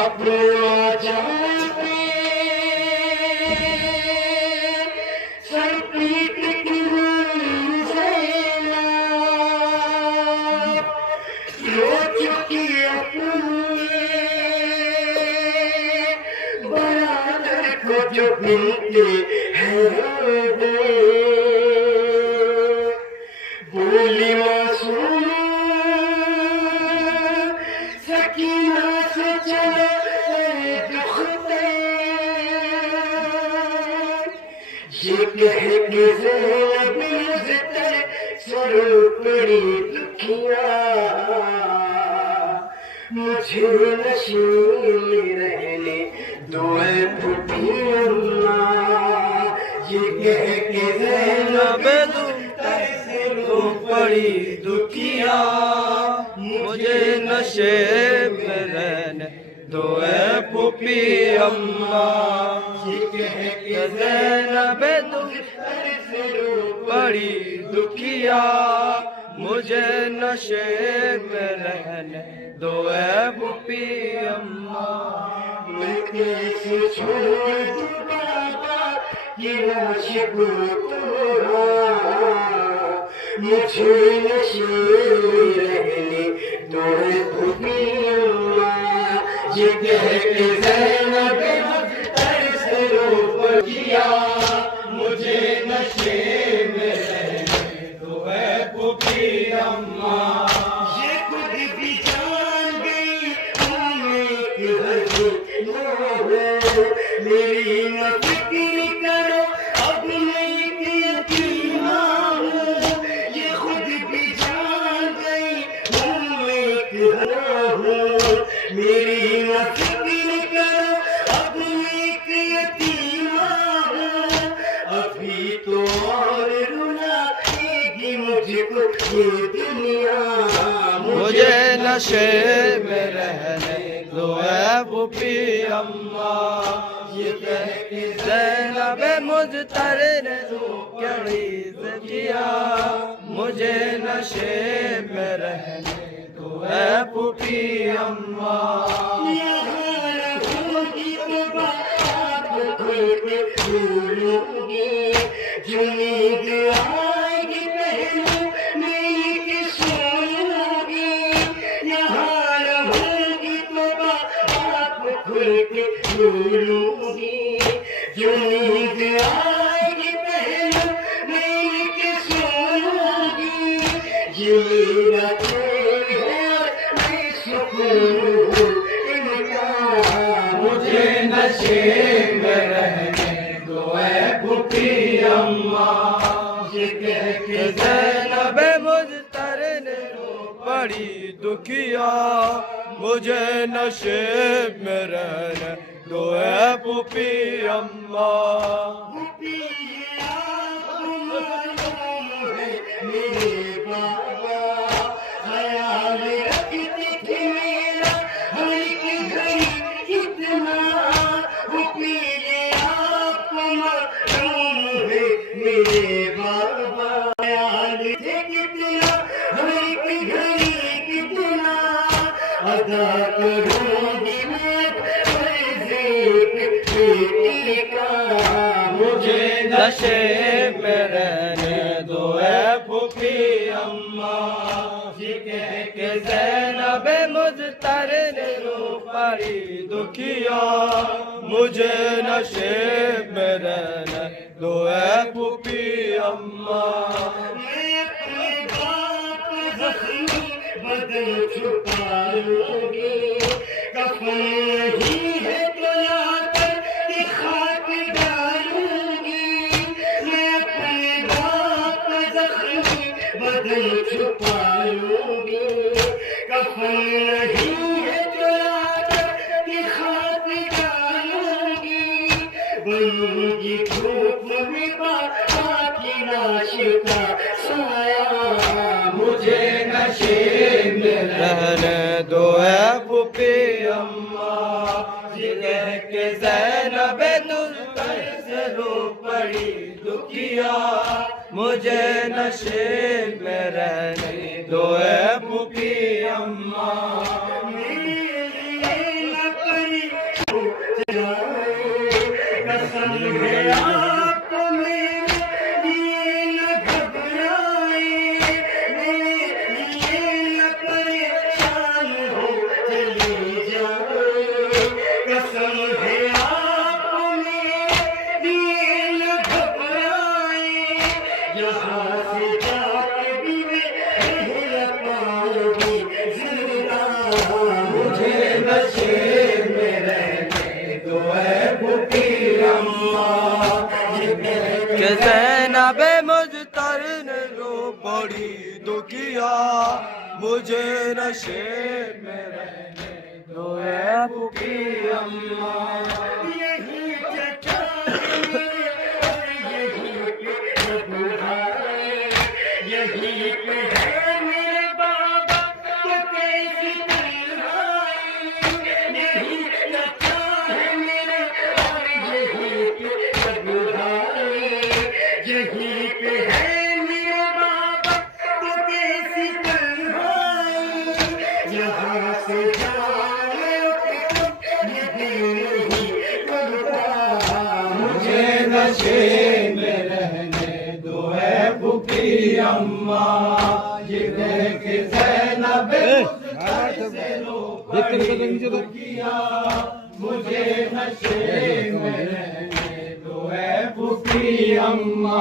अपने जान पे सर पीट रो चुकी अपने बराबर को जो मिलते हैं बोली मासूम सकीना से चले दुखते ये कह के ज़ैनब मुझसे सरो पड़ी दुखिया मुझे नशीब में रहने दो ऐ फूटी अम्मा ये कह के ज़ैनब तो पड़ी दुखिया मुझे नशे में रहने दो ऐ पुपी अम्मा ये कह के ज़ैनब तुम बड़ी दुखिया मुझे नशे में रहने दो ऐ पुपी अम्मा मैं कैसे छोड़ दूं बाबा ये आशिक मुझे नशीब रहने दो ऐ पुपी अम्मा ये कह के ज़ैनब तरस रो पड़िया मुझे नशे में रहने दो ऐ पुपी अम्मा ये खुद भी जान गई मेरी न फिक्र करो अब मैं एक यतीमा हूँ ये खुद भी जान गई मैं एक हूँ मेरी न फिक्र करो अब मैं एक यतीमा हूँ अभी तो और रुलाएगी मुझको ये दुनिया मुझे नशे में रहने दो ऐ पुपी अम्मा ये कह के ज़ैनब मुज़्तर ने कड़ी किया मुझे नशे में रहने दो ऐ पुपी अम्मा जुनीद आएगी पहलू मेरी की सोऊंगी यहाँ रहूंगी तो आप खुल के भूलूंगी जुनीद आएगी पहलू मेरी की सोऊंगी ये मेरा खेल है मैं सुकून हूँ इनका मुझे नशे में रहने दो ऐ पुपी अम्मा ये कह के ज़ैनब मुज़्तर ने बड़ी दुखिया मुझे नशे में रहने दो ऐ पुपी अम्मा मेरे बाबा ख्याल रखती थी मेरा हर एक घड़ी कितना आपको मालूम है मेरे बाबा ख्याल थे कितना हर एक घड़ी कितना अदा करूंगी मैं बेटी का मुझे नशे में रहने दो ऐ पुपी अम्मा ये कह के ज़ैनब मुज़्तर ने बड़ी दुखिया मुझे नशे में रहने दो ऐ पुपी अम्मा मैं अपने बाप ज़ख्मी बदन छुपा लूंगी कफन नहीं है तो लाकर के खाक डालूंगी मैं अपने बाप ज़ख्मी बदन छुपा लूंगी कफन नहीं है तो लाकर के खाक डालूंगी बनूंगी धूप में बाबा की लाश का साया मुझे नशे में रहने दो ऐ पुपी अम्मा ये कह के ज़ैनब तुझ से रो पड़ी दुखिया मुझे नशे में रहने दो ऐ पुपी अम्मा मेरे अपने फुफिया मुझे नशे में रहने दो है फुफी अम्मा यही चचा यही पे है मेरे बाबा तो कैसी तन्हाई यही चचा है मेरे और यही पे तन्हाई यही पे है मेरे बाबा तो कैसी तन्हाई यहाँ से जाए ये दिल नहीं करता मुझे नशे में रहने दो है फुफी अम्मा ये देख ज़ैनब से रो पड़ी दुखिया मुझे नशे में रहने दो है फुफी अम्मा